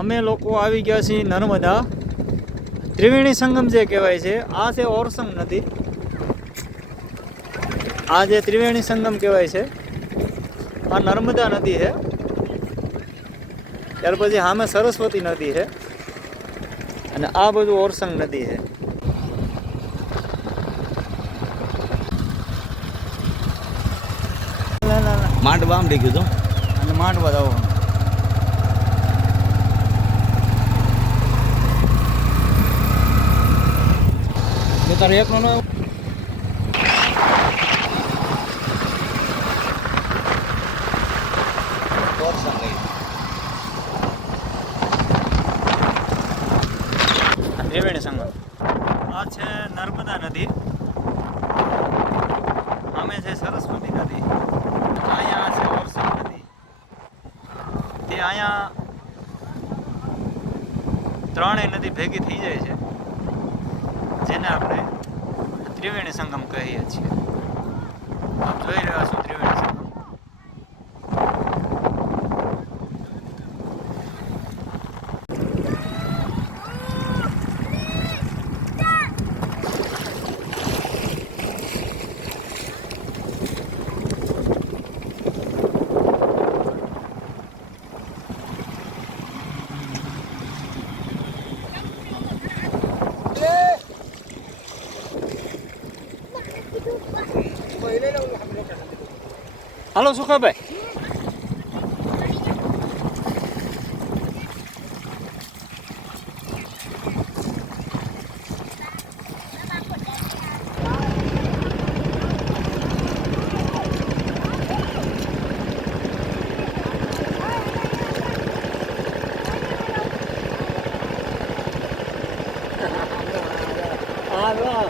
અમે લોકો આવી ગયા છીએ નર્મદા ત્રિવેણી સંગમ જે કહેવાય છે. આ છે ઓરસંગ નદી. આ જે ત્રિવેણી સંગમ કહેવાય છે આ નર્મદા નદી છે. ત્યાર પછી સામે સરસ્વતી નદી છે અને આ બધું ઓરસંગ નદી છે. માંડવા આમ લઈ ગયું અને માંડવા જવાનું. તારે એકનો ન ત્રિવેણી સંગમ. આ છે નર્મદા નદી. આમે છે સરસ્વતી નદી. અહીંયા છે ઓરસંગ નદી. તે અહીંયા ત્રણેય નદી ભેગી થઈ જાય છે જેને આપણે ત્રિવેણી સંગમ કહીએ છીએ. આપ જોઈ રહ્યા છો ત્રિવેણી સંગમ. હાલો સુખાભાઈ. હા